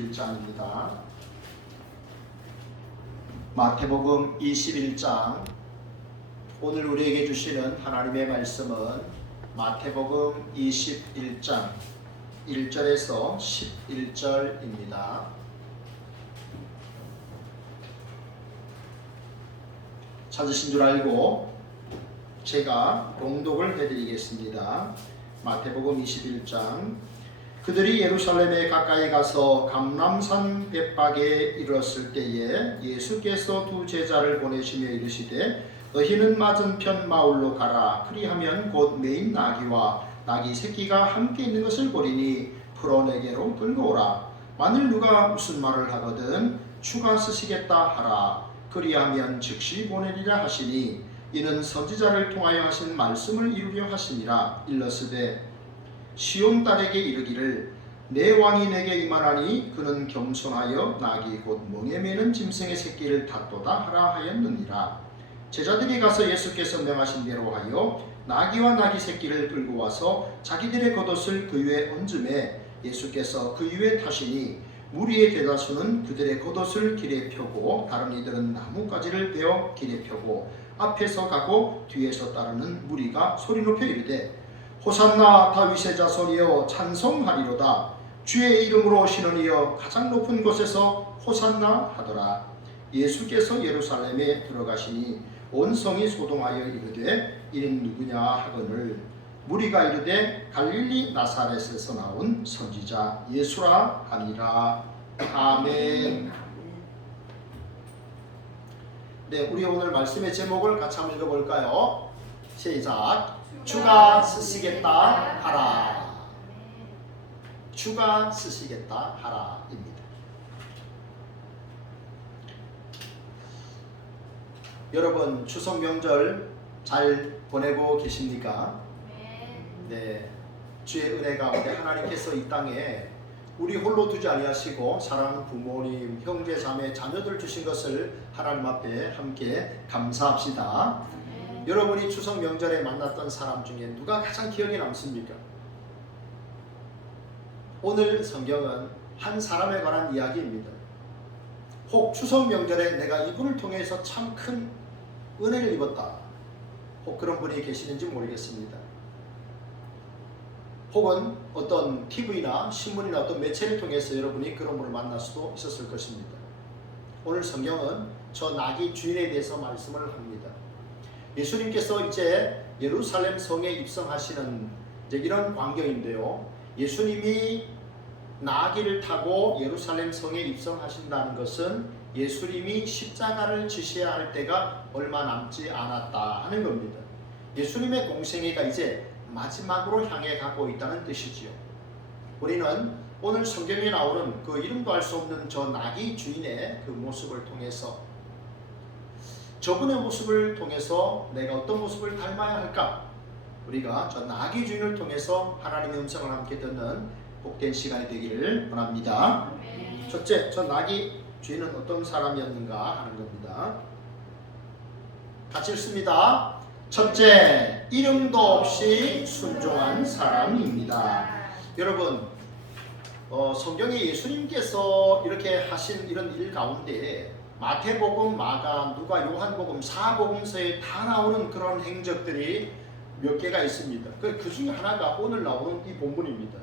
21장입니다. 마태복음 21장. 오늘 우리에게 주시는 하나님의 말씀은 마태복음 21장 1절에서 11절입니다. 찾으신 줄 알고 제가 봉독을 해드리겠습니다. 마태복음 21장. 그들이 예루살렘에 가까이 가서 감람산 벳박에 이르렀을 때에 예수께서 두 제자를 보내시며 이르시되 너희는 맞은편 마을로 가라. 그리하면 곧 매인 나귀와 나귀 새끼가 함께 있는 것을 보리니 풀어 내게로 끌고 오라. 만일 누가 무슨 말을 하거든 주가 쓰시겠다 하라. 그리하면 즉시 보내리라 하시니 이는 선지자를 통하여 하신 말씀을 이루려 하시니라. 일러스되 시온 딸에게 이르기를 내 왕이 내게 임하나니 그는 겸손하여 나귀 곧 멍에 매는 짐승의 새끼를 닫도다 하라 하였느니라. 제자들이 가서 예수께서 명하신 대로 하여 나귀와 나귀 새끼를 끌고 와서 자기들의 겉옷을 그 위에 얹음에 예수께서 그 위에 타시니 무리의 대다수는 그들의 겉옷을 길에 펴고 다른 이들은 나뭇가지를 베어 길에 펴고 앞에서 가고 뒤에서 따르는 무리가 소리 높여 이르되 호산나 다윗의 자손이여 찬송하리로다. 주의 이름으로 오시는 이여 가장 높은 곳에서 호산나 하더라. 예수께서 예루살렘에 들어가시니 온 성이 소동하여 이르되 이는 누구냐 하거늘 무리가 이르되 갈릴리 나사렛에서 나온 선지자 예수라 하니라. 아멘. 네, 우리 오늘 말씀의 제목을 같이 한번 읽어볼까요? 시작. 주가 쓰시겠다 하라. 주가 쓰시겠다 하라입니다. 여러분 추석 명절 잘 보내고 계십니까? 네, 주의 은혜 가운데 하나님께서 이 땅에 우리 홀로 두지 아니하시고 사랑하는 부모님, 형제, 자매, 자녀들 주신 것을 하나님 앞에 함께 감사합시다. 여러분이 추석 명절에 만났던 사람 중에 누가 가장 기억에 남습니까? 오늘 성경은 한 사람에 관한 이야기입니다. 혹 추석 명절에 내가 이분을 통해서 참 큰 은혜를 입었다. 혹 그런 분이 계시는지 모르겠습니다. 혹은 어떤 TV나 신문이나 어떤 매체를 통해서 여러분이 그런 분을 만날 수도 있었을 것입니다. 오늘 성경은 저 나귀 주인에 대해서 말씀을 합니다. 예수님께서 이제 예루살렘 성에 입성하시는 이런 광경인데요. 예수님이 나귀를 타고 예루살렘 성에 입성하신다는 것은 예수님이 십자가를 지셔야 할 때가 얼마 남지 않았다 하는 겁니다. 예수님의 공생애가 이제 마지막으로 향해 가고 있다는 뜻이지요. 우리는 오늘 성경에 나오는 그 이름도 알 수 없는 저 나귀 주인의 그 모습을 통해서 저분의 모습을 통해서 내가 어떤 모습을 닮아야 할까? 우리가 저 나귀 주인을 통해서 하나님의 음성을 함께 듣는 복된 시간이 되기를 원합니다. 첫째, 저 나귀 주인은 어떤 사람이었는가 하는 겁니다. 같이 읽습니다. 첫째, 이름도 없이 순종한 사람입니다. 여러분, 성경에 예수님께서 이렇게 하신 이런 일 가운데 마태복음, 마가, 누가, 요한복음, 사복음서에 다 나오는 그런 행적들이 몇 개가 있습니다. 그 중에 하나가 오늘 나오는 이 본문입니다.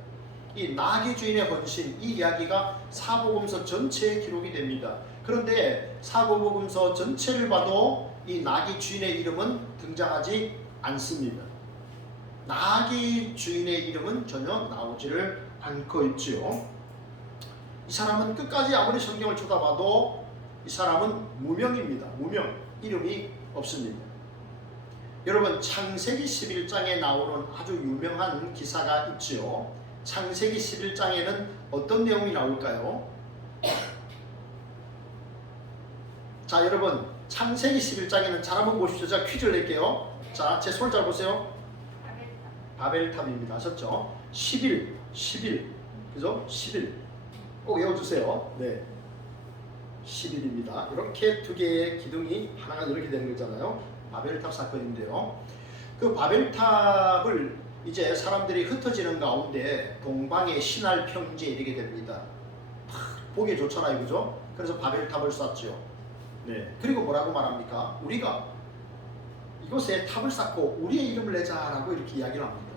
이 나귀 주인의 헌신, 이 이야기가 사복음서 전체에 기록이 됩니다. 그런데 사복음서 전체를 봐도 이 나귀 주인의 이름은 등장하지 않습니다. 나귀 주인의 이름은 전혀 나오지를 않고 있죠. 이 사람은 끝까지 아무리 성경을 쳐다봐도 이 사람은 무명입니다. 무명, 이름이 없습니다. 여러분 창세기 11장에 나오는 아주 유명한 기사가 있죠. 창세기 11장에는 어떤 내용이 나올까요? 자, 여러분 창세기 11장에는 잘 한번 보십시오. 제가 퀴즈를 낼게요. 자, 제 손을 잘 보세요. 바벨탑입니다. 아셨죠? 11, 그죠? 11 꼭 외워주세요. 네, 11입니다. 이렇게 두 개의 기둥이 하나가 이렇게 되는 거잖아요. 바벨탑 사건인데요. 그 바벨탑을 이제 사람들이 흩어지는 가운데 동방의 신할 평지에 이르게 됩니다. 보기에 좋잖아요, 그죠? 그래서 바벨탑을 쌓죠. 네. 그리고 뭐라고 말합니까? 우리가 이곳에 탑을 쌓고 우리의 이름을 내자라고 이렇게 이야기를 합니다.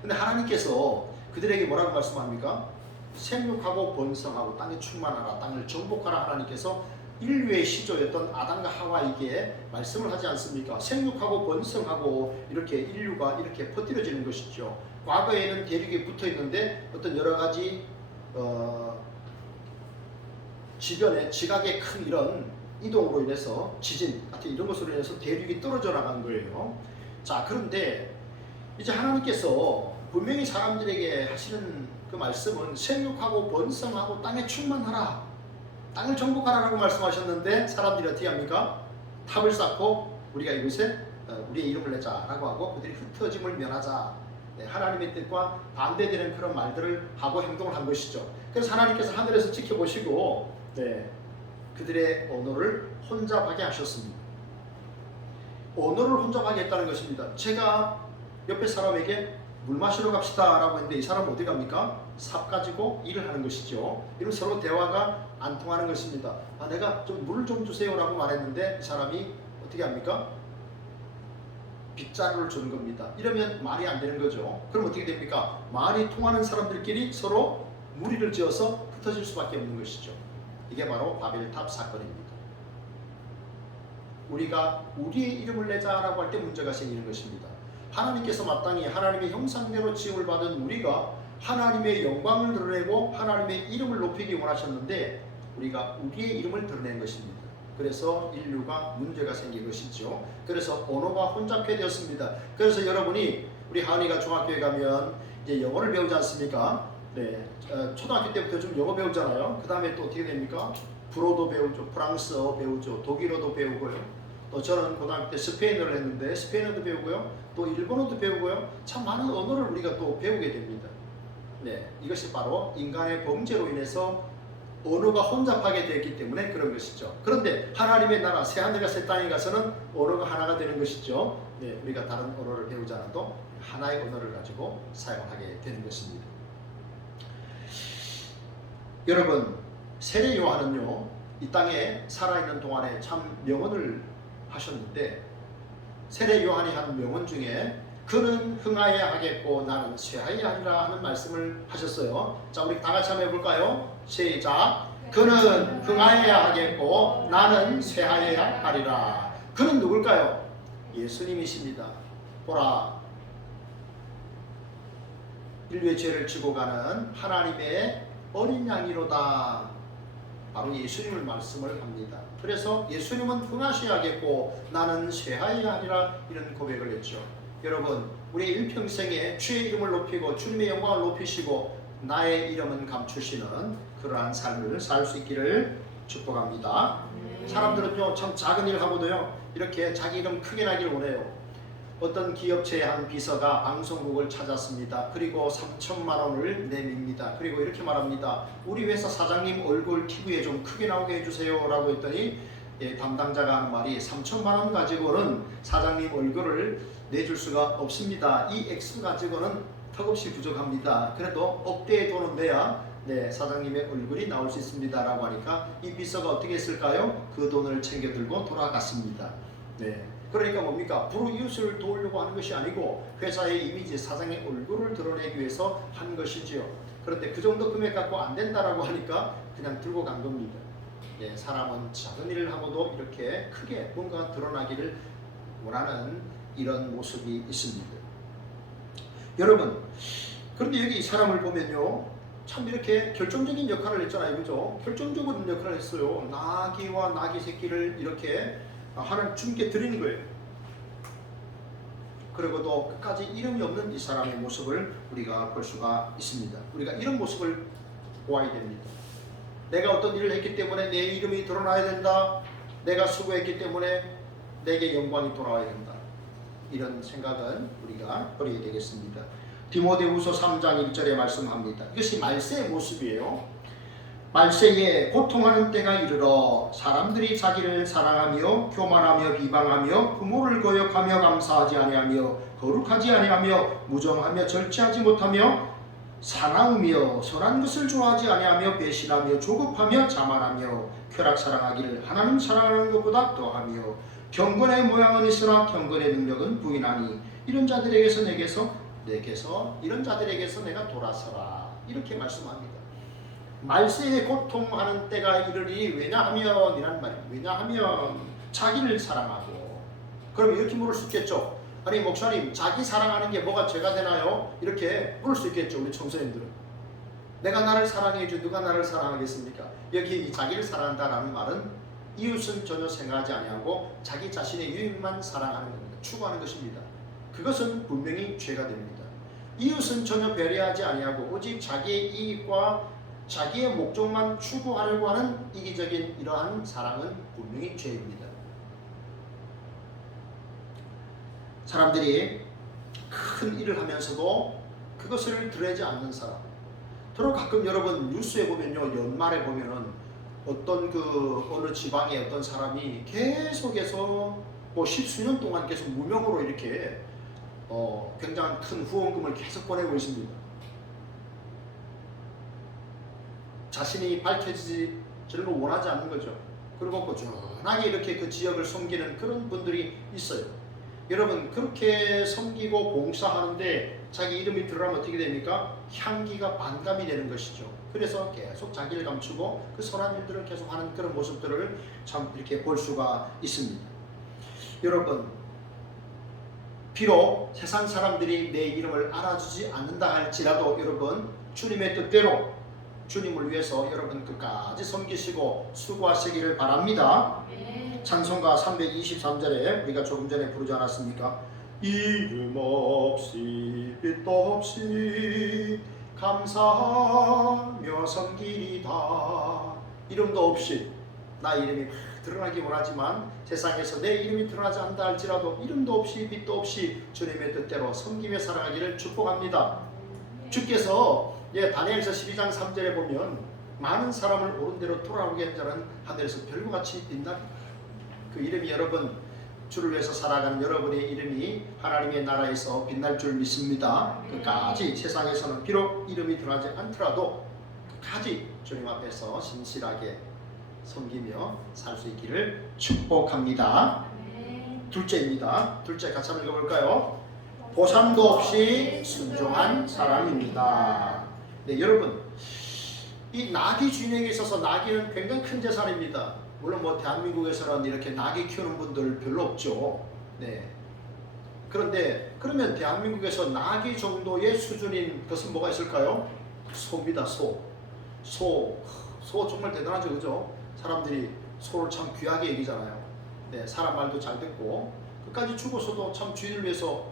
근데 하나님께서 그들에게 뭐라고 말씀합니까? 생육하고 번성하고 땅에 충만하라, 땅을 정복하라. 하나님께서 인류의 시조였던 아담과 하와에게 말씀을 하지 않습니까? 생육하고 번성하고 이렇게 인류가 이렇게 퍼뜨려지는 것이죠. 과거에는 대륙에 붙어 있는데 어떤 여러 가지 주변에 지각의 큰 이런 이동으로 인해서 지진 같은 이런 것으로 인해서 대륙이 떨어져 나간 거예요. 자, 그런데 이제 하나님께서 분명히 사람들에게 하시는 그 말씀은 생육하고 번성하고 땅에 충만하라, 땅을 정복하라라고 말씀하셨는데 사람들이 어떻게 합니까? 탑을 쌓고 우리가 이곳에 우리의 이름을 내자라고 하고 그들이 흩어짐을 면하자. 네, 하나님의 뜻과 반대되는 그런 말들을 하고 행동을 한 것이죠. 그래서 하나님께서 하늘에서 지켜보시고 그들의 언어를 혼잡하게 하셨습니다. 언어를 혼잡하게 했다는 것입니다. 제가 옆에 사람에게 물 마시러 갑시다 라고 했는데 이 사람은 어디 갑니까? 삽 가지고 일을 하는 것이죠. 이러면 서로 대화가 안 통하는 것입니다. 내가 좀 물을 좀 주세요 라고 말했는데 이 사람이 어떻게 합니까? 빗자루를 주는 겁니다. 이러면 말이 안 되는 거죠. 그럼 어떻게 됩니까? 말이 통하는 사람들끼리 서로 무리를 지어서 흩어질 수밖에 없는 것이죠. 이게 바로 바벨탑 사건입니다. 우리가 우리의 이름을 내자라고 할 때 문제가 생기는 것입니다. 하나님께서 마땅히 하나님의 형상대로 지음을 받은 우리가 하나님의 영광을 드러내고 하나님의 이름을 높이기 원하셨는데 우리가 우리의 이름을 드러낸 것입니다. 그래서 인류가 문제가 생긴 것이죠. 그래서 언어가 혼잡해 되었습니다. 그래서 여러분이 우리 하은이가 중학교에 가면 이제 영어를 배우지 않습니까? 네, 초등학교 때부터 좀 영어 배우잖아요. 그 다음에 또 어떻게 됩니까? 불어도 배우죠. 프랑스어 배우죠. 독일어도 배우고요. 또 저는 고등학교 때 스페인어를 했는데 스페인어도 배우고요. 또 일본어도 배우고요. 참 많은 언어를 우리가 또 배우게 됩니다. 네, 이것이 바로 인간의 범죄로 인해서 언어가 혼잡하게 되었기 때문에 그런 것이죠. 그런데 하나님의 나라 새하늘과 새 땅에 가서는 언어가 하나가 되는 것이죠. 네, 우리가 다른 언어를 배우지 않아도 하나의 언어를 가지고 사용하게 되는 것입니다. 여러분, 세례 요한은요 이 땅에 살아있는 동안에 참 명언을 하셨는데 세례 요한이 한 명언 중에 그는 흥하여야 하겠고 나는 쇠하여야 하리라 하는 말씀을 하셨어요. 자, 우리 다 같이 한번 해볼까요? 시작. 그는 흥하여야 하겠고 나는 쇠하여야 하리라. 그는 누굴까요? 예수님이십니다. 보라, 인류의 죄를 지고 가는 하나님의 어린 양이로다. 바로 예수님을 말씀을 합니다. 그래서 예수님은 흥하셔야겠고 나는 쇠하여야 하리라 이런 고백을 했죠. 여러분, 우리 일평생에 주의 이름을 높이고 주님의 영광을 높이시고 나의 이름은 감추시는 그러한 삶을 살 수 있기를 축복합니다. 사람들은요 참 작은 일 하고도요 이렇게 자기 이름 크게 나기를 원해요. 어떤 기업체의 한 비서가 방송국을 찾았습니다. 그리고 3천만 원을 내밉니다. 그리고 이렇게 말합니다. 우리 회사 사장님 얼굴 TV에 좀 크게 나오게 해주세요 라고 했더니 담당자가 하는 말이 3천만 원 가지고는 사장님 얼굴을 내줄 수가 없습니다. 이 액수 가지고는 턱없이 부족합니다. 그래도 억대의 돈은 내야 사장님의 얼굴이 나올 수 있습니다 라고 하니까 이 비서가 어떻게 했을까요? 그 돈을 챙겨 들고 돌아갔습니다. 그러니까 뭡니까? 불우이웃을 도우려고 하는 것이 아니고 회사의 이미지, 사장의 얼굴을 드러내기 위해서 한 것이지요. 그런데 그 정도 금액 갖고 안 된다라고 하니까 그냥 들고 간 겁니다. 사람은 작은 일을 하고도 이렇게 크게 뭔가 드러나기를 원하는 이런 모습이 있습니다. 여러분, 그런데 여기 이 사람을 보면요 참 이렇게 결정적인 역할을 했잖아요. 그죠? 결정적인 역할을 했어요. 나귀와 나귀 새끼를 이렇게 하나님 주님께 드리는 거예요. 그리고도 끝까지 이름이 없는 이 사람의 모습을 우리가 볼 수가 있습니다. 우리가 이런 모습을 보아야 됩니다. 내가 어떤 일을 했기 때문에 내 이름이 드러나야 된다. 내가 수고했기 때문에 내게 영광이 돌아와야 된다. 이런 생각은 우리가 버려야 되겠습니다. 디모데후서 3장 1절에 말씀합니다. 이것이 말세의 모습이에요. 말세에 고통하는 때가 이르러 사람들이 자기를 사랑하며 교만하며 비방하며 부모를 거역하며 감사하지 아니하며 거룩하지 아니하며 무정하며 절제하지 못하며 사나우며 선한 것을 좋아하지 아니하며 배신하며 조급하며 자만하며 쾌락 사랑하기를 하나님 사랑하는 것보다 더하며 경건의 모양은 있으나 경건의 능력은 부인하니 이런 자들에게서 이런 자들에게서 내가 돌아서라. 이렇게 말씀합니다. 말세에 고통하는 때가 이르리. 왜냐하면 이란 말이에요. 왜냐하면 자기를 사랑하고. 그럼 이렇게 물을 수 있겠죠. 아니 목사님, 자기 사랑하는 게 뭐가 죄가 되나요? 이렇게 물을 수 있겠죠. 우리 청소년들은. 내가 나를 사랑해야지 누가 나를 사랑하겠습니까? 여기 이 자기를 사랑한다라는 말은 이웃은 전혀 생각하지 아니하고 자기 자신의 유익만 사랑하는 겁니다. 추구하는 것입니다. 그것은 분명히 죄가 됩니다. 이웃은 전혀 배려하지 아니하고 오직 자기의 이익과 자기의 목적만 추구하려고 하는 이기적인 이러한 사랑은 분명히 죄입니다. 사람들이 큰 일을 하면서도 그것을 드러내지 않는 사람. 더러 가끔 여러분 뉴스에 보면요, 연말에 보면은 어떤 어느 지방의 어떤 사람이 계속해서 뭐 십수년 동안 계속 무명으로 이렇게 굉장히 큰 후원금을 계속 보내고 있습니다. 자신이 밝혀지지 저런 걸 원하지 않는 거죠. 그리고 꾸준하게 이렇게 그 지역을 섬기는 그런 분들이 있어요. 여러분 그렇게 섬기고 봉사하는데 자기 이름이 들어가면 어떻게 됩니까? 향기가 반감이 되는 것이죠. 그래서 계속 자기를 감추고 그 선한 일들을 계속 하는 그런 모습들을 참 이렇게 볼 수가 있습니다. 여러분 비록 세상 사람들이 내 이름을 알아주지 않는다 할지라도 여러분 주님의 뜻대로 주님을 위해서 여러분 끝까지 섬기시고 수고하시기를 바랍니다. 찬송가 323절에 우리가 조금 전에 부르지 않았습니까? 이름 없이 빛도 없이 감사하며 섬기리다. 이름도 없이 나 이름이 드러나기 원하지만 세상에서 내 이름이 드러나지 않는다 할지라도 이름도 없이 빛도 없이 주님의 뜻대로 섬기며 살아가기를 축복합니다. 주께서 다니엘서 12장 3절에 보면 많은 사람을 옳은 대로 돌아오게 한 자는 하늘에서 별과 같이 빛납니다. 그 이름이 여러분 주를 위해서 살아가는 여러분의 이름이 하나님의 나라에서 빛날 줄 믿습니다. 끝까지 세상에서는 비록 이름이 드러나지 않더라도 끝까지 주님 앞에서 신실하게 섬기며 살 수 있기를 축복합니다. 둘째입니다. 둘째 같이 한번 읽어볼까요? 보상도 없이 순종한 사람입니다. 네, 여러분 이 나귀 주인에게 있어서 나귀는 굉장히 큰 재산입니다. 물론 뭐 대한민국에서는 이렇게 나귀 키우는 분들 별로 없죠. 네. 그런데 그러면 대한민국에서 나귀 정도의 수준인 것은 뭐가 있을까요? 소입니다. 소 정말 대단하죠, 그죠? 사람들이 소를 참 귀하게 여기잖아요. 네, 사람 말도 잘 듣고 끝까지 죽어서도 참 주인을 위해서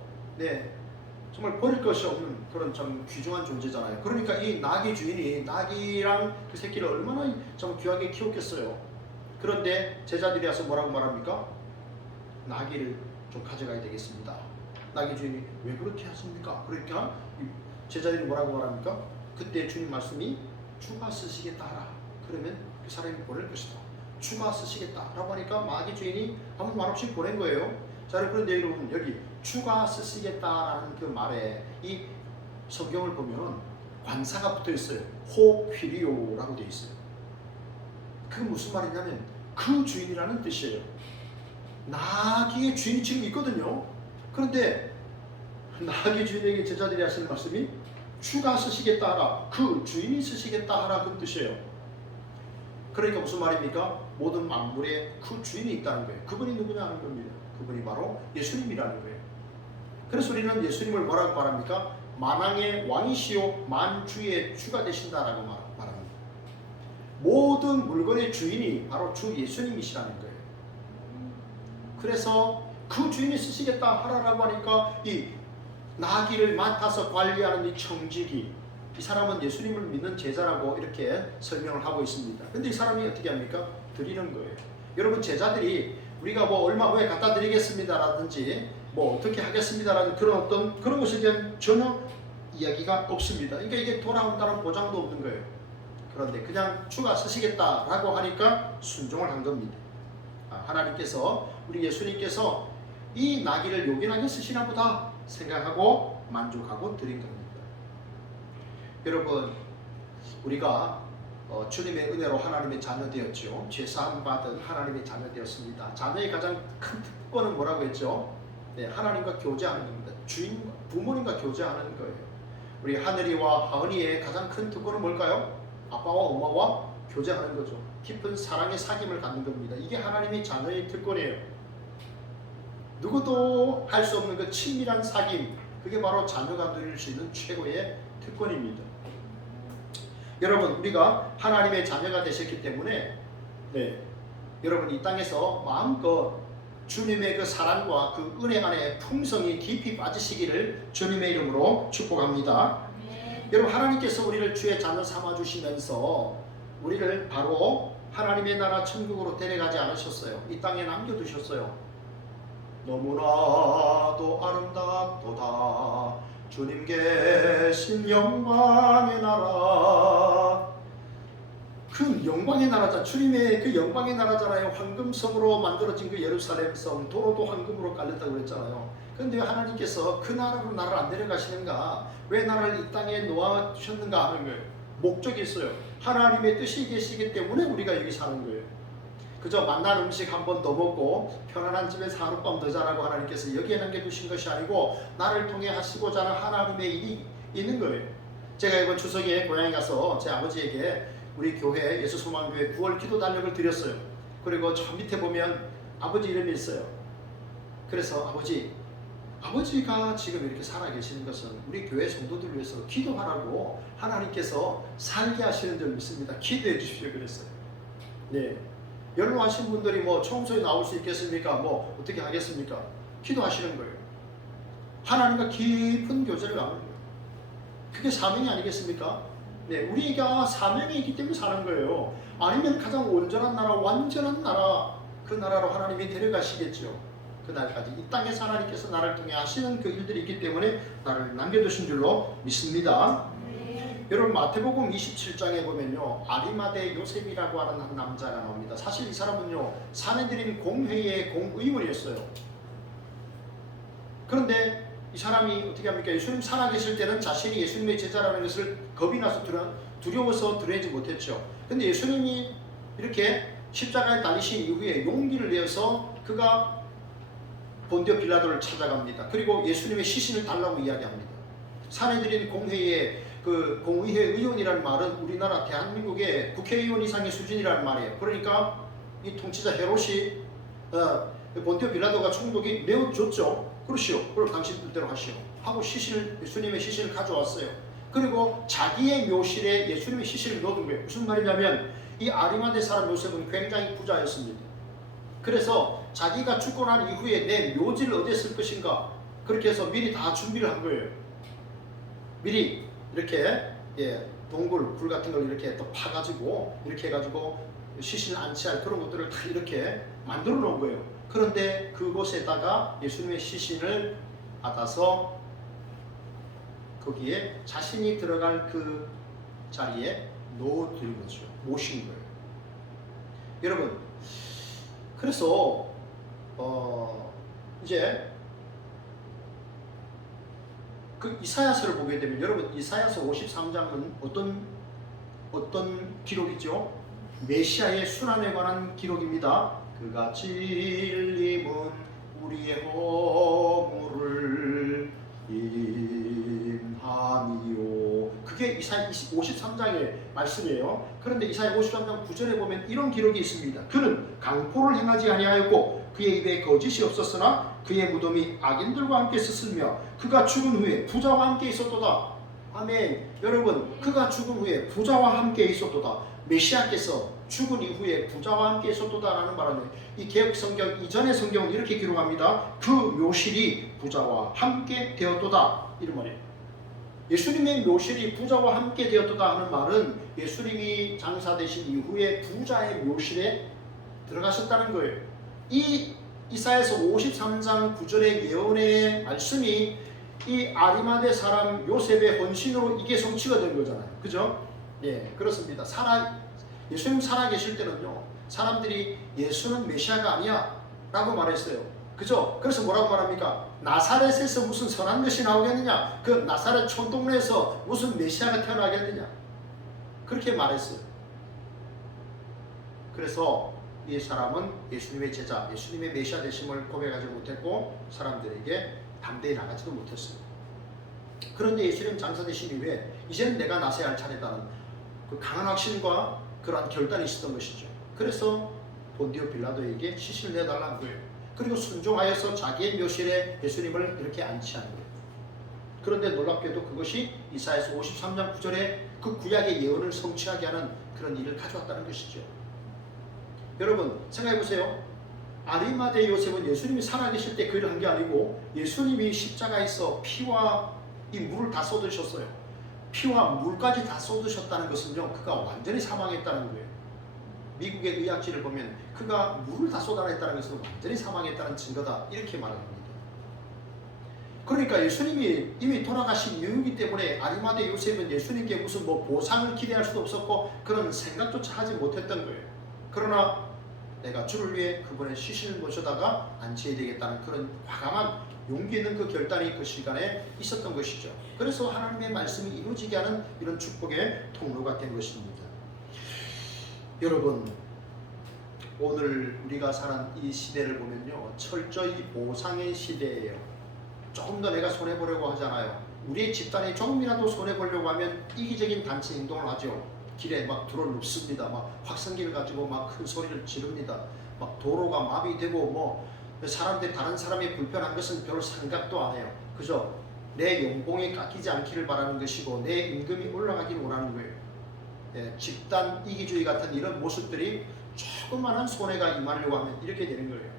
정말 버릴 것이 없는 그런 참 귀중한 존재잖아요. 그러니까 이 나귀 주인이 나귀랑 그 새끼를 얼마나 참 귀하게 키웠겠어요. 그런데 제자들이 와서 뭐라고 말합니까? 나귀를 좀 가져가야 되겠습니다. 나귀 주인이 왜 그렇게 하십니까? 그러니까 제자들이 뭐라고 말합니까? 그때 주님 말씀이 주가 쓰시겠다 하라. 그러면 그 사람이 보낼 것이다. 주가 쓰시겠다 라고 하니까 나귀 주인이 아무 말 없이 보낸 거예요. 자, 그런데 여러분 여기 주가 쓰시겠다라는 그 말에 이 성경을 보면 관사가 붙어 있어요. 호퀴리오라고 되어 있어요. 그게 무슨 말이냐면 그 주인이라는 뜻이에요. 나귀의 주인이 지금 있거든요. 그런데 나귀 주인에게 제자들이 하시는 말씀이 주가 쓰시겠다 하라. 그 주인이 쓰시겠다 하라 그 뜻이에요. 그러니까 무슨 말입니까? 모든 만물에 그 주인이 있다는 거예요. 그분이 누구냐는 겁니다. 그분이 바로 예수님이라는 거예요. 그래서 우리는 예수님을 뭐라고 말합니까? 만왕의 왕이시오 만주의 주가 되신다라고 말합니다. 모든 물건의 주인이 바로 주 예수님이시라는 거예요. 그래서 그 주인이 쓰시겠다 하라라고 하니까 이 나귀를 맡아서 관리하는 이 청지기, 이 사람은 예수님을 믿는 제자라고 이렇게 설명을 하고 있습니다. 그런데 이 사람이 어떻게 합니까? 드리는 거예요. 여러분 제자들이 우리가 뭐 얼마 후에 갖다 드리겠습니다라든지 뭐 어떻게 하겠습니다라는 그런 것에 대한 전혀 이야기가 없습니다. 그러니까 이게 돌아온다는 보장도 없는 거예요. 그런데 그냥 주가 쓰시겠다라고 하니까 순종을 한 겁니다. 하나님께서 우리 예수님께서 이 나귀를 요긴하게 쓰시나 보다 생각하고 만족하고 드린 겁니다. 여러분, 우리가 주님의 은혜로 하나님의 자녀 되었죠. 죄사함 받은 하나님의 자녀 되었습니다. 자녀의 가장 큰 특권은 뭐라고 했죠? 네, 하나님과 교제하는 겁니다. 부모님과 교제하는 거예요. 우리 하늘이와 하은이의 가장 큰 특권은 뭘까요? 아빠와 엄마와 교제하는 거죠. 깊은 사랑의 사귐을 갖는 겁니다. 이게 하나님의 자녀의 특권이에요. 누구도 할 수 없는 그 친밀한 사귐, 그게 바로 자녀가 누릴 수 있는 최고의 특권입니다. 여러분, 우리가 하나님의 자녀가 되셨기 때문에 여러분 이 땅에서 마음껏 주님의 그 사랑과 그 은혜 안에 풍성히 깊이 빠지시기를 주님의 이름으로 축복합니다. 여러분, 하나님께서 우리를 주의 자녀 삼아주시면서 우리를 바로 하나님의 나라 천국으로 데려가지 않으셨어요. 이 땅에 남겨두셨어요. 너무나도 아름답도다 주님 계신 영광의 나라. 그 영광의 나라자, 주님의 그 영광의 나라잖아요. 황금성으로 만들어진 그 예루살렘 성, 도로도 황금으로 깔렸다고 그랬잖아요. 그런데 하나님께서 그 나라로 나를 안 데려가시는가? 왜 나를 이 땅에 놓아주셨는가 하는 거예요. 목적이 있어요. 하나님의 뜻이 계시기 때문에 우리가 여기 사는 거예요. 그저 만난 음식 한 번 더 먹고 편안한 집에서 하룻밤 더 자라고 하나님께서 여기에 남겨두신 것이 아니고 나를 통해 하시고자 하는 하나님의 일이 있는 거예요. 제가 이번 추석에 고향에 가서 제 아버지에게 우리 교회 예수소망교회 9월 기도 달력을 드렸어요. 그리고 저 밑에 보면 아버지 이름이 있어요. 그래서 아버지가 지금 이렇게 살아계시는 것은 우리 교회 성도들 위해서 기도하라고 하나님께서 살게 하시는 줄 믿습니다. 기도해 주십시오 그랬어요. 네. 연로하신 분들이 뭐 청소에 나올 수 있겠습니까? 뭐 어떻게 하겠습니까? 기도하시는 거예요. 하나님과 깊은 교제를 나누는 거예요. 그게 사명이 아니겠습니까? 네, 우리가 사명이 있기 때문에 사는 거예요. 아니면 가장 온전한 나라, 완전한 나라, 그 나라로 하나님이 데려가시겠죠. 그날까지 이 땅에서 하나님께서 나를 통해 하시는 그 일들이 있기 때문에 나를 남겨두신 줄로 믿습니다. 여러분, 마태복음 27장에 보면요, 아리마대 요셉이라고 하는 한 남자가 나옵니다. 사실 이 사람은요, 사내들인 공회의 공의원이었어요. 그런데 이 사람이 어떻게 합니까? 예수님 살아계실 때는 자신이 예수님의 제자라는 것을 겁이 나서 두려워서 드러내지 못했죠. 근데 예수님이 이렇게 십자가에 달리신 이후에 용기를 내어서 그가 본디오 빌라도를 찾아갑니다. 그리고 예수님의 시신을 달라고 이야기합니다. 사내들인 공회의 그 공의회 의원이라는 말은 우리나라 대한민국의 국회의원 이상의 수준이라는 말이에요. 그러니까 이 통치자 헤롯이 본디오 빌라도가 총독이 내어줬죠. 그러시오. 그럼 당신 뜻대로 하시오. 하고 예수님의 시신을 가져왔어요. 그리고 자기의 묘실에 예수님의 시신을 넣은 거예요. 무슨 말이냐면 이 아리마대 사람 요셉은 굉장히 부자였습니다. 그래서 자기가 죽고 난 이후에 내 묘지를 어디에 쓸 것인가 그렇게 해서 미리 다 준비를 한 거예요. 미리 이렇게 동굴, 굴 같은 걸 이렇게 또 파가지고 이렇게 해가지고 시신을 안치할 그런 것들을 다 이렇게 만들어 놓은 거예요. 그런데 그곳에다가 예수님의 시신을 받아서 거기에 자신이 들어갈 그 자리에 넣어드린 거죠. 모신 거예요. 여러분, 그래서 이제 그 이사야서를 보게 되면 여러분 이사야서 53장은 어떤 기록이죠? 메시아의 순환에 관한 기록입니다. 그가 찔림은 우리의 허물을 인함이요. 그게 이사야 53장의 말씀이에요. 그런데 이사야 53장 9절에 보면 이런 기록이 있습니다. 그는 강포를 행하지 아니하였고 그의 입에 거짓이 없었으나 그의 무덤이 악인들과 함께 있었으며 그가 죽은 후에 부자와 함께 있었도다. 아멘. 여러분, 그가 죽은 후에 부자와 함께 있었도다. 메시아께서 죽은 이후에 부자와 함께 있었도다 라는 말은 이 개혁 성경 이전의 성경은 이렇게 기록합니다. 그 묘실이 부자와 함께 되었도다 이런 말이에요. 예수님의 묘실이 부자와 함께 되었도다 하는 말은 예수님이 장사되신 이후에 부자의 묘실에 들어가셨다는 거예요. 이 이사야서 53장 9절의 예언의 말씀이 이 아리마대 사람 요셉의 헌신으로 이게 성취가 된 거잖아요. 그죠? 예, 그렇습니다. 예수님 살아계실 때는요, 사람들이 예수는 메시아가 아니야 라고 말했어요. 그죠? 그래서 뭐라고 말합니까? 나사렛에서 무슨 선한 것이 나오겠느냐? 그 나사렛 촌동네에서 무슨 메시아가 태어나겠느냐? 그렇게 말했어요. 그래서 이 사람은 예수님의 제자, 예수님의 메시아 되심을 고백하지 못했고 사람들에게 담대히 나가지도 못했어요. 그런데 예수님 장사 되신 이후에 이제는 내가 나서야 할 차례다는 그 강한 확신과 그러한 결단이 있었던 것이죠. 그래서 본디오 빌라도에게 시신을 내달라는 거예요. 그리고 순종하여서 자기의 묘실에 예수님을 이렇게 안치한 거예요. 그런데 놀랍게도 그것이 이사야서 53장 9절에 그 구약의 예언을 성취하게 하는 그런 일을 가져왔다는 것이죠. 여러분 생각해 보세요. 아리마대 요셉은 예수님이 살아계실 때 그 일을 한 게 아니고 예수님이 십자가에서 피와 이 물을 다 쏟으셨어요. 피와 물까지 다 쏟으셨다는 것은요, 그가 완전히 사망했다는 거예요. 미국의 의학지를 보면 그가 물을 다 쏟아냈다는 것은 완전히 사망했다는 증거다, 이렇게 말합니다. 그러니까 예수님이 이미 돌아가신 이유이기 때문에 아리마대 요셉은 예수님께 무슨 뭐 보상을 기대할 수도 없었고 그런 생각조차 하지 못했던 거예요. 그러나 내가 주를 위해 그분의 시신을 모셔다가 안치해야 되겠다는 그런 과감한 용기 있는 그 결단이 그 시간에 있었던 것이죠. 그래서 하나님의 말씀이 이루어지게 하는 이런 축복의 통로가 된 것입니다. 여러분, 오늘 우리가 사는 이 시대를 보면요, 철저히 보상의 시대예요. 조금 더 내가 손해보려고 하잖아요. 우리의 집단이 조금이라도 손해보려고 하면 이기적인 단체 행동을 하죠. 길에 막 들어눕습니다. 막 확성기를 가지고 막 큰 소리를 지릅니다. 막 도로가 마비되고 뭐 사람들 다른 사람이 불편한 것은 별 생각도 안 해요. 그죠? 내 연봉이 깎이지 않기를 바라는 것이고 내 임금이 올라가기를 원하는 거예요. 예, 집단 이기주의 같은 이런 모습들이 조그마한 손해가 임하려고 하면 이렇게 되는 거예요.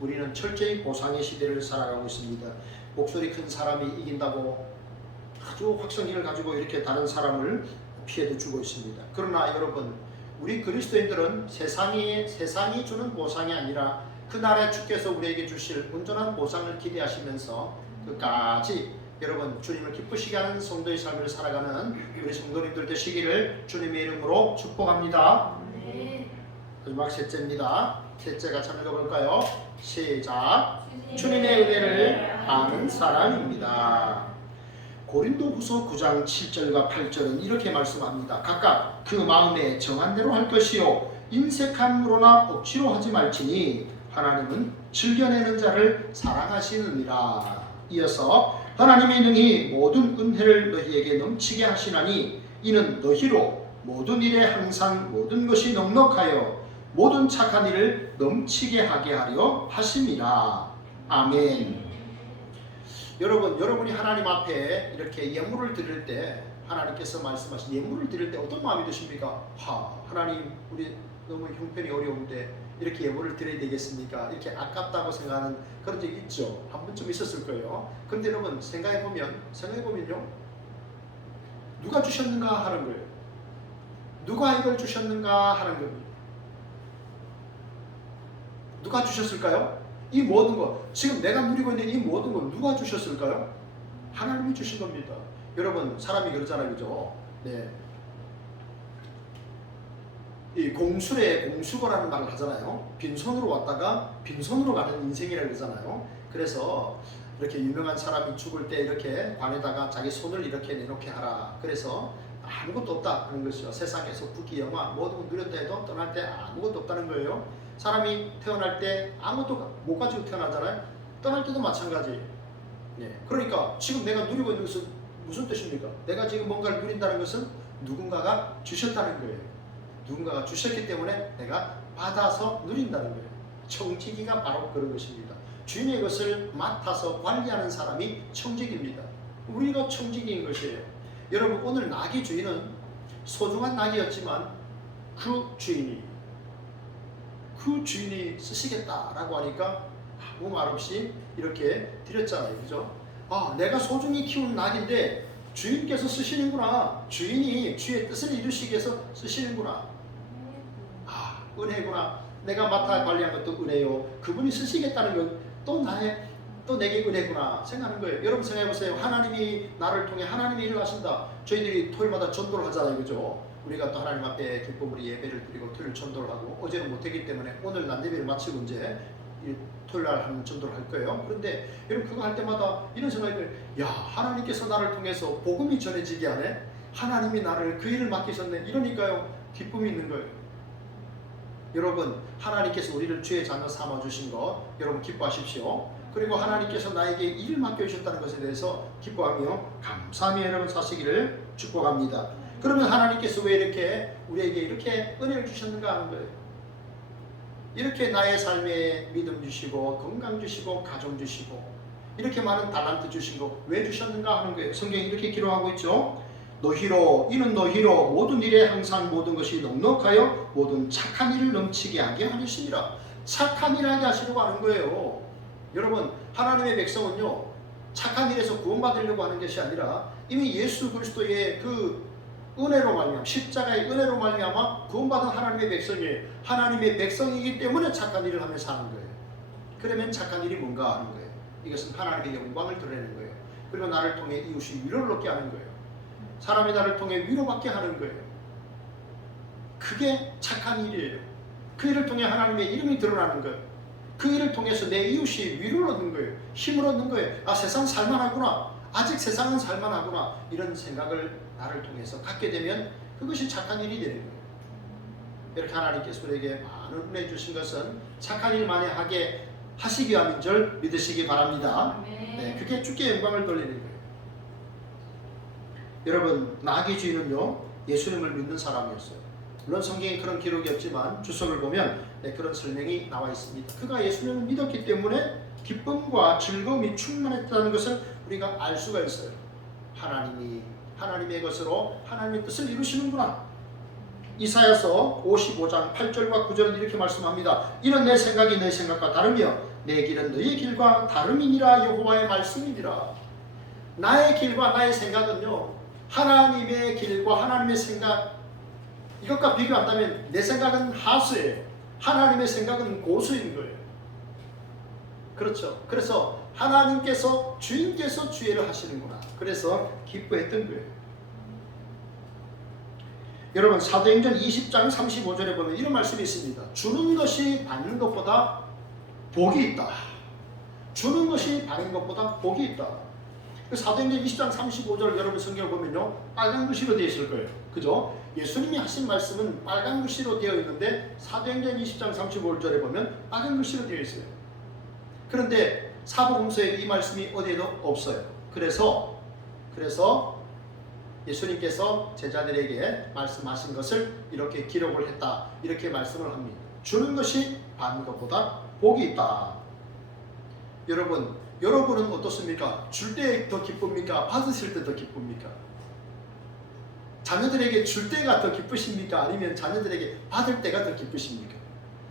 우리는 철저히 보상의 시대를 살아가고 있습니다. 목소리 큰 사람이 이긴다고 아주 확성기를 가지고 이렇게 다른 사람을 피해도 주고 있습니다. 그러나 여러분, 우리 그리스도인들은 세상이 주는 보상이 아니라 그 나라의 주께서 우리에게 주실 온전한 보상을 기대하시면서 끝까지 여러분 주님을 기쁘시게 하는 성도의 삶을 살아가는 우리 성도님들 되시기를 주님의 이름으로 축복합니다. 네. 마지막 셋째입니다. 셋째 같이 한번 읽어볼까요? 시작. 주님의 은혜를 아는 사람입니다. 고린도후서 9장 7절과 8절은 이렇게 말씀합니다. 각각 그 마음에 정한 대로 할 것이요 인색함으로나 억지로 하지 말지니 하나님은 즐겨내는 자를 사랑하시느니라. 이어서 하나님이 능히 모든 은혜를 너희에게 넘치게 하시나니 이는 너희로 모든 일에 항상 모든 것이 넉넉하여 모든 착한 일을 넘치게 하게 하려 하심이라. 아멘. 여러분이 하나님 앞에 이렇게 예물을 드릴 때 하나님께서 말씀하신 예물을 드릴 때 어떤 마음이 드십니까? 하나님 우리 너무 형편이 어려운데 이렇게 예물을 드려야 되겠습니까? 이렇게 아깝다고 생각하는 그런 적이 있죠. 한 번쯤 있었을 거예요. 그런데 여러분 생각해보면요, 누가 주셨는가 하는 거예요. 누가 이걸 주셨는가 하는 겁니다. 누가 주셨을까요? 이 모든 것, 지금 내가 누리고 있는 이 모든 것 누가 주셨을까요? 하나님이 주신 겁니다. 여러분, 사람이 그러잖아요, 그죠? 네. 이 공수거라는 말을 하잖아요. 빈손으로 왔다가 빈손으로 가는 인생이라고 그러잖아요. 그래서 이렇게 유명한 사람이 죽을 때 이렇게 관에다가 자기 손을 이렇게 내놓게 하라. 그래서 아무것도 없다 하는 것이죠. 세상에서 국기 영화 모든 걸 누렸다 해도 떠날 때 아무것도 없다는 거예요. 사람이 태어날 때 아무것도 못 가지고 태어나잖아요. 떠날 때도 마찬가지. 네. 그러니까 지금 내가 누리고 있는 것은 무슨 뜻입니까? 내가 지금 뭔가를 누린다는 것은 누군가가 주셨다는 거예요. 누군가가 주셨기 때문에 내가 받아서 누린다는 거예요. 청지기가 바로 그런 것입니다. 주인의 것을 맡아서 관리하는 사람이 청지기입니다. 우리가 청지기인 것이에요. 여러분, 오늘 낙의 주인은 소중한 낙이었지만 그 주인이 쓰시겠다라고 하니까 아무 말 없이 이렇게 드렸잖아요. 그죠? 내가 소중히 키운 낙인데 주인께서 쓰시는구나. 주인이 주의 뜻을 이루시기 위해서 쓰시는구나. 은혜구나. 내가 맡아 관리한 것도 은혜요. 그분이 쓰시겠다는 건 또 내게 은혜구나 생각하는 거예요. 여러분 생각해보세요. 하나님이 나를 통해 하나님의 일을 하신다. 저희들이 토요일마다 전도를 하잖아요. 그죠? 우리가 또 하나님 앞에 기쁨으로 예배를 드리고 토요일 전도를 하고 어제는 못했기 때문에 오늘 낮예배를 마치고 이제 토요일 날 하는 정도로 할 거예요. 그런데 여러분 그거 할 때마다 이런 생각이 들어요. 야, 하나님께서 나를 통해서 복음이 전해지게 하네. 하나님이 나를 그 일을 맡기셨네. 이러니까요, 기쁨이 있는 거예요. 여러분, 하나님께서 우리를 주의 자녀 삼아주신 것 여러분 기뻐하십시오. 그리고 하나님께서 나에게 일을 맡겨주셨다는 것에 대해서 기뻐하며 감사하며 여러분 사시기를 축복합니다. 그러면 하나님께서 왜 이렇게 우리에게 이렇게 은혜를 주셨는가 하는 거예요. 이렇게 나의 삶에 믿음 주시고 건강 주시고 가정 주시고 이렇게 많은 달란트 주신 거 왜 주셨는가 하는 거예요. 성경이 이렇게 기록하고 있죠. 너희로 이는 너희로 모든 일에 항상 모든 것이 넉넉하여 모든 착한 일을 넘치게 하게 하시니라. 착한 일 하게 하시려고 하는 거예요. 여러분, 하나님의 백성은요, 착한 일에서 구원받으려고 하는 것이 아니라 이미 예수 그리스도의 그 은혜로 말미암아, 십자가의 은혜로 말미암아 구원받은 하나님의 백성이에요. 하나님의 백성이기 때문에 착한 일을 하며 사는 거예요. 그러면 착한 일이 뭔가 하는 거예요. 이것은 하나님의 영광을 드러내는 거예요. 그리고 나를 통해 이웃이 위로를 얻게 하는 거예요. 사람이 나를 통해 위로받게 하는 거예요. 그게 착한 일이에요. 그 일을 통해 하나님의 이름이 드러나는 거예요. 그 일을 통해서 내 이웃이 위로를 얻는 거예요. 힘을 얻는 거예요. 아, 세상 살만하구나. 아직 세상은 살만하구나. 이런 생각을 나를 통해서 갖게 되면 그것이 착한 일이 되는 거예요. 이렇게 하나님께서 우리에게 많은 은혜 주신 것은 착한 일 많이 하게 하시기 위함인 줄 믿으시기 바랍니다. 네, 그게 주께 영광을 돌리는 거예요. 여러분, 나귀 주인은요, 예수님을 믿는 사람이었어요. 물론 성경에 그런 기록이 없지만 주석을 보면 그런 설명이 나와 있습니다. 그가 예수님을 믿었기 때문에 기쁨과 즐거움이 충만했다는 것을 우리가 알 수가 있어요. 하나님이 하나님의 것으로 하나님의 뜻을 이루시는구나. 이사야서 55장 8절과 9절은 이렇게 말씀합니다. 이는 내 생각이 내 생각과 다르며 내 길은 너의 길과 다름이니라. 여호와의 말씀이니라. 나의 길과 나의 생각은요, 하나님의 길과 하나님의 생각, 이것과 비교한다면 내 생각은 하수예요. 하나님의 생각은 고수인 거예요. 그렇죠. 그래서 하나님께서, 주인께서 주의를 하시는구나. 그래서 기뻐했던 거예요. 여러분, 사도행전 20장 35절에 보면 이런 말씀이 있습니다. 주는 것이 받는 것보다 복이 있다. 주는 것이 받는 것보다 복이 있다. 사도행전 20장 35절 여러분 성경을 보면요, 빨간 글씨로 되어 있을 거예요. 그죠? 예수님이 하신 말씀은 빨간 글씨로 되어 있는데 사도행전 20장 35절에 보면 빨간 글씨로 되어 있어요. 그런데 사복음서에 이 말씀이 어디에도 없어요. 그래서 예수님께서 제자들에게 말씀하신 것을 이렇게 기록을 했다. 이렇게 말씀을 합니다. 주는 것이 받는 것보다 복이 있다. 여러분은 어떻습니까? 줄 때 더 기쁩니까? 받으실 때 더 기쁩니까? 자녀들에게 줄 때가 더 기쁘십니까? 아니면 자녀들에게 받을 때가 더 기쁘십니까?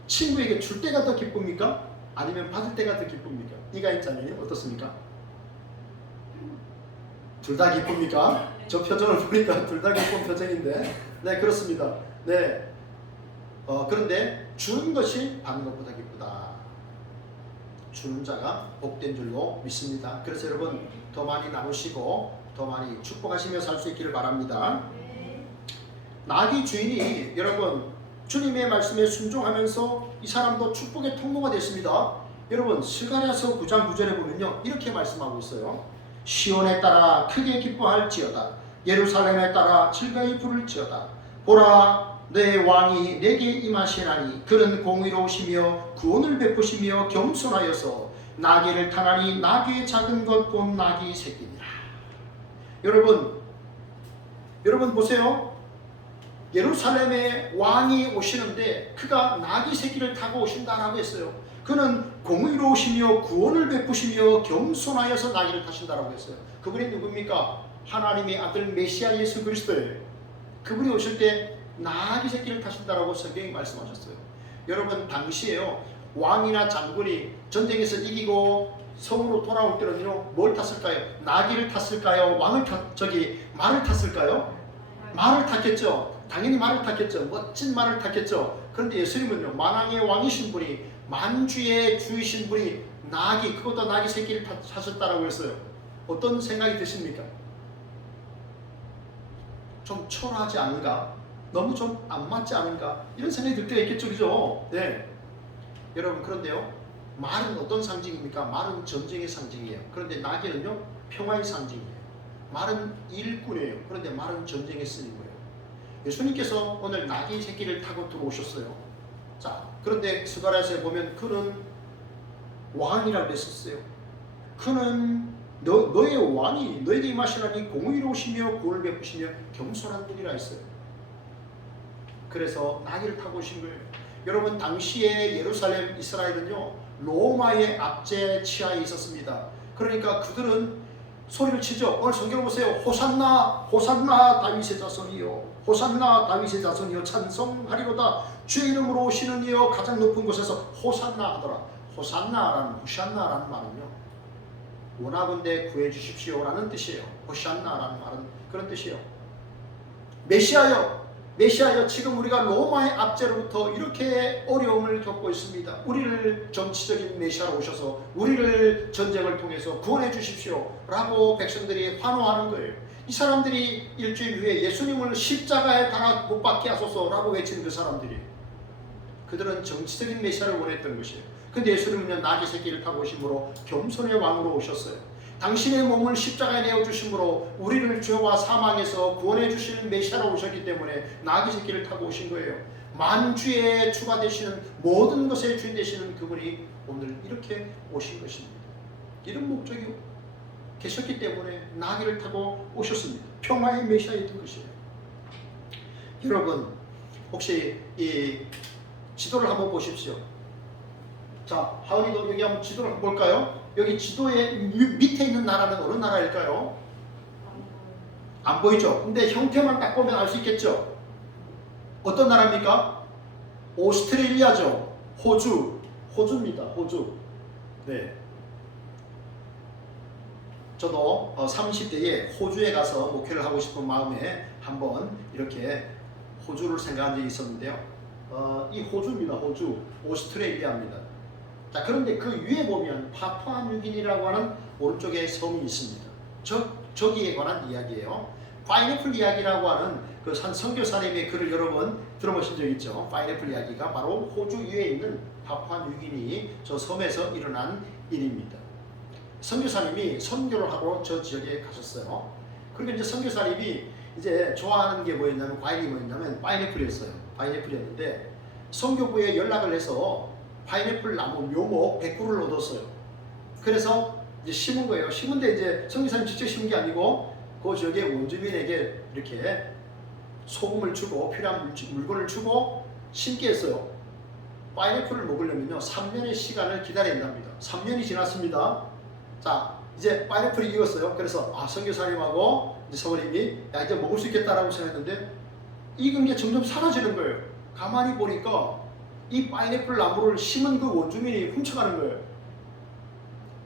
친구에게 줄 때가 더 기쁩니까? 아니면 받을 때가 더 기쁩니까? 이가 있잖아요. 어떻습니까? 둘 다 기쁩니까? 저 표정을 보니까 둘 다 기쁜 표정인데, 네, 그렇습니다. 네. 그런데 주는 것이 받는 것보다 기쁘다. 주는 자가 복된 줄로 믿습니다. 그래서 여러분, 더 많이 나누시고 더 많이 축복하시며 살 수 있기를 바랍니다. 나귀 주인이 여러분 주님의 말씀에 순종하면서 이 사람도 축복의 통로가 됐습니다. 여러분, 스가랴서 9장 9절에 보면요, 이렇게 말씀하고 있어요. 시온에 따라 크게 기뻐할지어다. 예루살렘에 따라 즐거이 부를지어다. 보라, 내 왕이 내게 임하시나니 그는 공의로우시며 구원을 베푸시며 겸손하여서 나귀를 타나니 나귀의 작은 것 곧 나귀 새끼니라. 여러분 보세요. 예루살렘에 왕이 오시는데 그가 나귀 새끼를 타고 오신다라고 했어요. 그는 공의로우시며 구원을 베푸시며 겸손하여서 나귀를 타신다라고 했어요. 그분이 누굽니까? 하나님의 아들 메시아 예수 그리스도예요. 그분이 오실 때 나귀 새끼를 타신다라고 성경이 말씀하셨어요. 여러분, 당시에요, 왕이나 장군이 전쟁에서 이기고 성으로 돌아올 때는요, 뭘 탔을까요? 나귀를 탔을까요? 말을 탔을까요? 말을 탔겠죠. 당연히 말을 탔겠죠. 멋진 말을 탔겠죠. 그런데 예수님은요, 만왕의 왕이신 분이, 만주의 주이신 분이 그것도 나귀 새끼를 타셨다라고 했어요. 어떤 생각이 드십니까? 좀 초라하지 않은가? 너무 좀 안 맞지 않은가? 이런 생각이 들 때가 있겠죠. 그죠? 네. 여러분, 그런데요, 말은 어떤 상징입니까? 말은 전쟁의 상징이에요. 그런데 나귀는요, 평화의 상징이에요. 말은 일꾼이에요. 그런데 말은 전쟁에 쓰는 거예요. 예수님께서 오늘 나귀 새끼를 타고 들어오셨어요. 자, 그런데 스가랴서에 보면 그는 왕이라고 했었어요. 그는 너의 왕이 너에게 임하시나니 공의로우시며 구원을 베푸시며 겸손한 분이라 했어요. 그래서 나귀를 타고 오신 거예요. 여러분, 당시에 예루살렘, 이스라엘은요, 로마의 압제 치하에 있었습니다. 그러니까 그들은 소리를 치죠. 오늘 성경을 보세요. 호산나 호산나 다윗의 자손이요, 호산나 다윗의 자손이요, 찬송하리로다. 주의 이름으로 오시는 이여, 가장 높은 곳에서 호산나 하더라. 호산나라는 말은요, 원하건대 구해주십시오라는 뜻이에요. 호산나라는 말은 그런 뜻이에요. 메시아여, 메시아여, 지금 우리가 로마의 압제로부터 이렇게 어려움을 겪고 있습니다. 우리를 정치적인 메시아로 오셔서 우리를 전쟁을 통해서 구원해 주십시오 라고 백성들이 환호하는 거예요. 이 사람들이 일주일 후에 예수님을 십자가에 달아 못 박게 하소서 라고 외치는 그 사람들이, 그들은 정치적인 메시아를 원했던 것이에요. 근데 예수님은 나귀 새끼를 타고 오심으로 겸손의 왕으로 오셨어요. 당신의 몸을 십자가에 내어주심으로 우리를 죄와 사망에서 구원해 주시는 메시아로 오셨기 때문에 나귀 새끼를 타고 오신 거예요. 만주의 주가 되시는, 모든 것의 주인 되시는 그분이 오늘 이렇게 오신 것입니다. 이런 목적이 계셨기 때문에 나귀를 타고 오셨습니다. 평화의 메시아였던 것이에요. 여러분, 혹시 이 지도를 한번 보십시오. 자, 하은이도 여기 한번 지도를 한번 볼까요? 여기 지도의 밑에 있는 나라는 어느 나라일까요? 안 보이죠? 근데 형태만 딱 보면 알 수 있겠죠? 어떤 나라입니까? 오스트레일리아죠. 호주입니다. 호주. 네. 저도 30대에 호주에 가서 목회를 하고 싶은 마음에 한번 이렇게 호주를 생각한 적이 있었는데요. 이 호주입니다. 호주. 오스트레일리아입니다. 자, 그런데 그 위에 보면 파푸아뉴기니라고 하는 오른쪽에 섬이 있습니다. 저기에 관한 이야기예요. 파인애플 이야기라고 하는 그 한 선교사님의 글을 여러 번 들어보신 적 있죠. 파인애플 이야기가 바로 호주 위에 있는 파푸아뉴기니 저 섬에서 일어난 일입니다. 선교사님이 선교를 하러 저 지역에 가셨어요. 그리고 이제 선교사님이 이제 좋아하는 게 뭐였냐면, 과일이 뭐였냐면 파인애플이었어요. 파인애플이었는데 선교부에 연락을 해서 파인애플 나무 묘목 100그루를 얻었어요. 그래서 이제 심은 거예요. 심은데 이제 선교사님 직접 심은 게 아니고 그 지역의 원주민에게 이렇게 소금을 주고 필요한 물건을 주고 심게 했어요. 파인애플을 먹으려면요 3년의 시간을 기다려야 합니다. 3년이 지났습니다. 자, 이제 파인애플이 익었어요. 그래서 선교사님하고 이제 사모님이 야, 이제 먹을 수 있겠다라고 생각했는데 익은 게 점점 사라지는 거예요. 가만히 보니까 이 파인애플 나무를 심은 그 원주민이 훔쳐가는 거예요.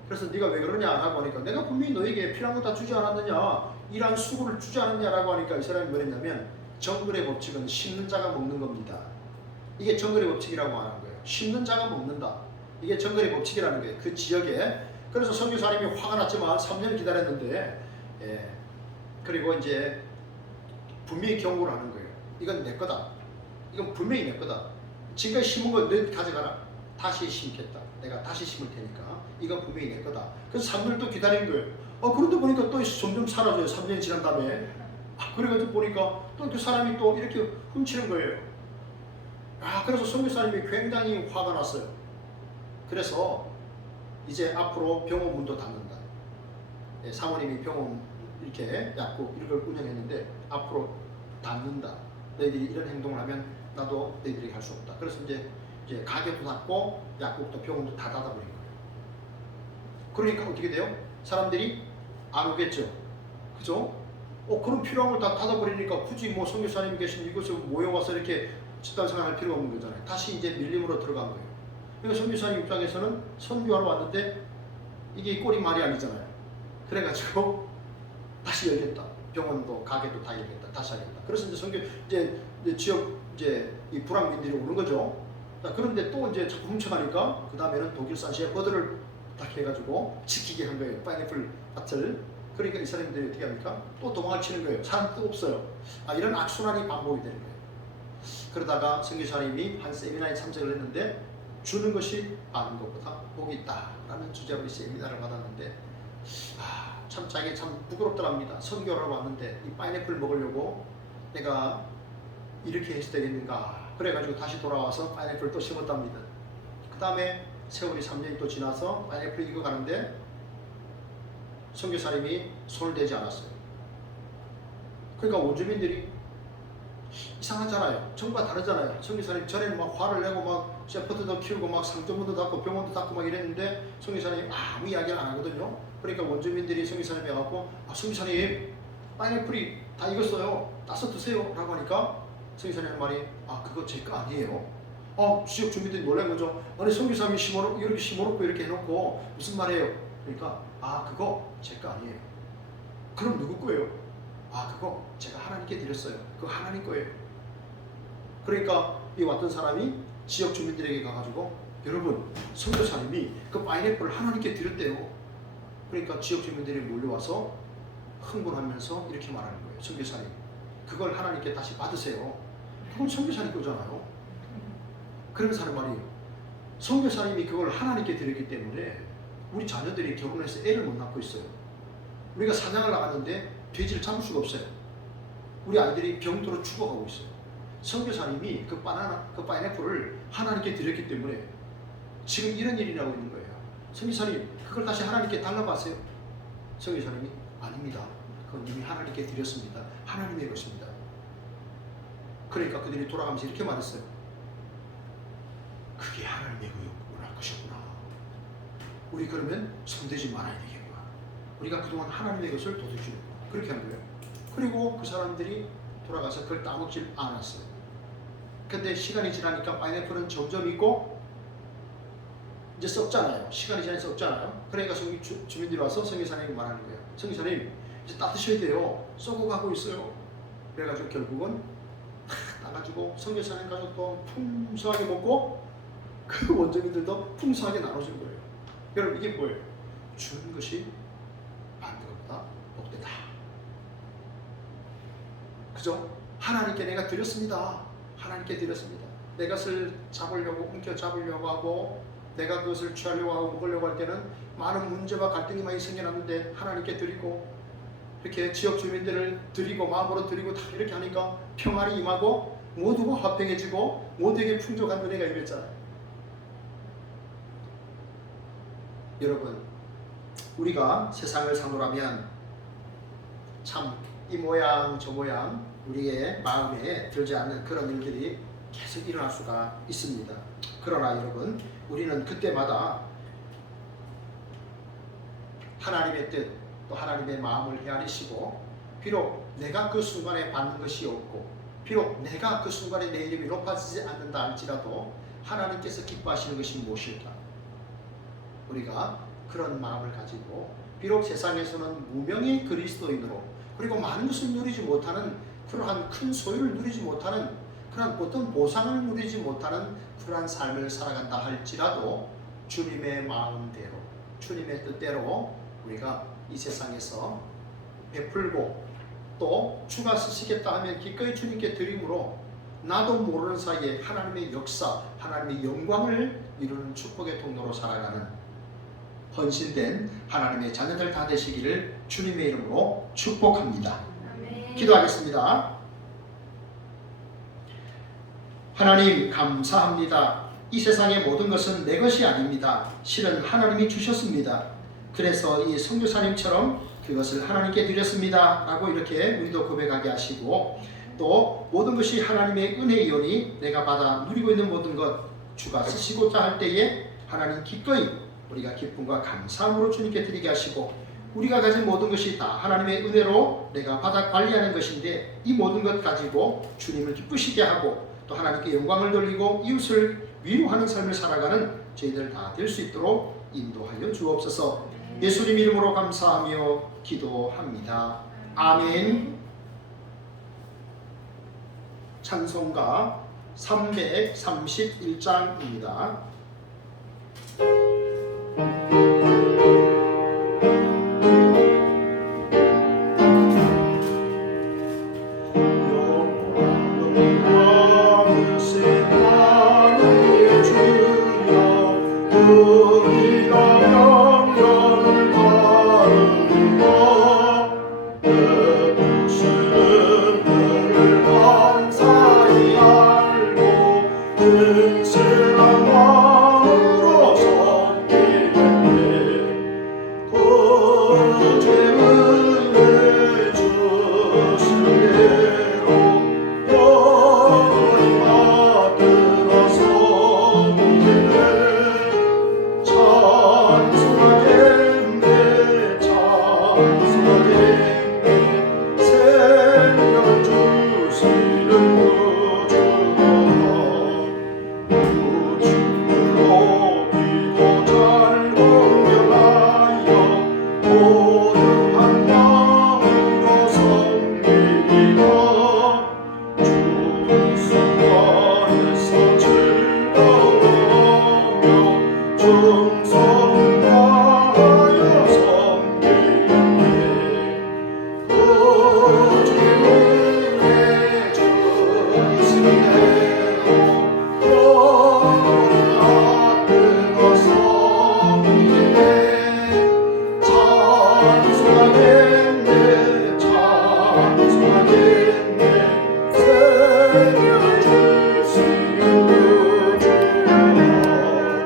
그래서 네가 왜 그러냐라고 하니까, 내가 분명히 너에게 필요한 거 다 주지 않았느냐, 이러한 수고를 주지 않았냐라고 하니까 이 사람이 뭐랬냐면, 정글의 법칙은 심는 자가 먹는 겁니다. 이게 정글의 법칙이라고 하는 거예요. 심는 자가 먹는다. 이게 정글의 법칙이라는 거예요. 그 지역에. 그래서 선교사님이 화가 났지만 3년 기다렸는데, 그리고 이제 분명히 경고를 하는 거예요. 이건 내 거다. 이건 분명히 내 거다. 지금까지 심은 거 너 가져가라. 다시 심겠다. 내가 다시 심을 테니까. 이건 분명히 내 거다. 그래서 3년을 또 기다린 거예요. 그런데 보니까 또 점점 사라져요. 3년이 지난 다음에. 그래가지고 보니까 또 그 사람이 또 이렇게 훔치는 거예요. 그래서 선교사님이 굉장히 화가 났어요. 그래서 이제 앞으로 병원 문도 닫는다. 사모님이 병원 이렇게 약국 이런 걸 운영했는데 앞으로 닫는다. 너희들이 이런 행동을 하면 나도 너희들이 할 수 없다. 그래서 이제 가게도 닫고 약국도 병원도 다 닫아버린 거예요. 그러니까 어떻게 돼요? 사람들이 안 오겠죠. 그죠? 그럼 필요한 걸 다 닫아버리니까 굳이 뭐 선교사님이 계신 이곳에 모여와서 이렇게 집단생활 할 필요가 없는 거잖아요. 다시 이제 밀림으로 들어간 거예요. 그러니까 선교사님 입장에서는 선교하러 왔는데 이게 꼴이 말이 아니잖아요. 그래가지고 다시 열겠다. 병원도 가게도 다 열겠다. 다시 하겠다. 그래서 이제 지역 이 불황민들이 오는 거죠. 그런데 또 이제 자꾸 훔쳐가니까 그 다음에는 독일산 셰퍼드를 딱 해가지고 지키게 한 거예요. 파인애플 밭을. 그러니까 이 사람들이 어떻게 합니까? 또 도망을 치는 거예요. 사람도 없어요. 이런 악순환이 반복이 되는 거예요. 그러다가 선교사님이 한 세미나에 참석을 했는데 주는 것이 받는 것보다 복이 있다라는 주제로 이 세미나를 받았는데 참 자기 참 부끄럽더랍니다. 선교를 왔는데 이 파인애플 먹으려고 내가 이렇게 해서 되겠는가 그래가지고 다시 돌아와서 파인애플 또 심었답니다. 그 다음에 세월이 3년이 또 지나서 파인애플 익어가는데 선교사님이 손을 대지 않았어요. 그러니까 원주민들이 이상하잖아요. 정부가 다르잖아요. 선교사님 전에는 막 화를 내고 막 셰퍼드도 키우고 막 상점문도 닫고 병원도 닫고 막 이랬는데 선교사님이 아무 이야기를 안 하거든요. 그러니까 원주민들이 선교사님에 가고 선교사님 파인애플이 다 익었어요. 따서 드세요 라고 하니까 선교사님 말이 그거 제 거 아니에요. 지역 주민들이 놀란 거죠. 아니 선교사님이 이렇게 심어놓고 이렇게 해놓고 무슨 말이에요? 그러니까 그거 제 거 아니에요. 그럼 누구 거예요? 그거 제가 하나님께 드렸어요. 그거 하나님 거예요. 그러니까 이 왔던 사람이 지역 주민들에게 가가지고 여러분 선교사님이 그 파인애플을 하나님께 드렸대요. 그러니까 지역 주민들이 몰려와서 흥분하면서 이렇게 말하는 거예요. 선교사님 그걸 하나님께 다시 받으세요. 그건 선교사님 거잖아요. 그러면서 하는 말이 선교사님이 그걸 하나님께 드렸기 때문에 우리 자녀들이 결혼해서 애를 못 낳고 있어요. 우리가 사냥을 나갔는데 돼지를 잡을 수가 없어요. 우리 아이들이 병도로 죽어가고 있어요. 선교사님이 그 파인애플을 하나님께 드렸기 때문에 지금 이런 일이 나고 있는 거예요. 선교사님 그걸 다시 하나님께 달라고 하세요. 선교사님이 아닙니다. 그건 이미 하나님께 드렸습니다. 하나님의 것입니다. 그러니까 그들이 돌아가면서 이렇게 말했어요. 그게 하나님의 것이구나. 우리 그러면 손대지 말아야 되겠구나. 우리가 그동안 하나님의 것을 도둑질했구나. 그렇게 한 거예요. 그리고 그 사람들이 돌아가서 그걸 따먹질 않았어요. 근데 시간이 지나니까 파인애플은 점점 익고 이제 썩잖아요. 시간이 지나서 썩잖아요. 그러니까 주민들이 와서 선교사님이 말하는 거예요. 선교사님 이제 따드셔야 돼요. 썩어가고 있어요. 그래가지고 결국은 따가지고 선교사님 가족도 풍성하게 먹고 그 원주민들도 풍성하게 나눠준 거예요. 여러분 이게 뭐예요? 주는 것이 받는 것보다 복되다. 그죠? 하나님께 내가 드렸습니다. 하나님께 드렸습니다. 내 것을 잡으려고 옮겨 잡으려고 하고 내가 그것을 취하려고 하고 먹으려고 할 때는 많은 문제와 갈등이 많이 생겨났는데 하나님께 드리고 이렇게 지역 주민들을 드리고 마음으로 드리고 다 이렇게 하니까 평안이 임하고 모두가 화평해지고 모두에게 풍족한 은혜가 임했잖아요. 여러분 우리가 세상을 상노라면 참 이 모양 저 모양 우리의 마음에 들지 않는 그런 일들이 계속 일어날 수가 있습니다. 그러나 여러분 우리는 그때마다 하나님의 뜻 또 하나님의 마음을 헤아리시고 비록 내가 그 순간에 받는 것이 없고 비록 내가 그 순간에 내 이름이 높아지지 않는다 할지라도 하나님께서 기뻐하시는 것이 무엇일까? 우리가 그런 마음을 가지고 비록 세상에서는 무명의 그리스도인으로 그리고 많은 것을 누리지 못하는 그러한 큰 소유를 누리지 못하는 그러한 어떤 보상을 누리지 못하는 그러한 삶을 살아간다 할지라도 주님의 마음대로 주님의 뜻대로 우리가 이 세상에서 베풀고 또 주가 쓰시겠다 하면 기꺼이 주님께 드림으로 나도 모르는 사이에 하나님의 역사 하나님의 영광을 이루는 축복의 통로로 살아가는 헌신된 하나님의 자녀들 다 되시기를 주님의 이름으로 축복합니다. 아멘. 기도하겠습니다. 하나님 감사합니다. 이 세상의 모든 것은 내 것이 아닙니다. 실은 하나님이 주셨습니다. 그래서 이 선교사님처럼 그것을 하나님께 드렸습니다 라고 이렇게 우리도 고백하게 하시고 또 모든 것이 하나님의 은혜이오니 내가 받아 누리고 있는 모든 것 주가 쓰시고자 할 때에 하나님 기꺼이 우리가 기쁨과 감사함으로 주님께 드리게 하시고 우리가 가진 모든 것이 다 하나님의 은혜로 내가 받아 관리하는 것인데 이 모든 것 가지고 주님을 기쁘시게 하고 또 하나님께 영광을 돌리고 이웃을 위로하는 삶을 살아가는 저희들 다 될 수 있도록 인도하여 주옵소서. 예수님 이름으로 감사하며 기도합니다. 아멘. 찬송가 331장입니다.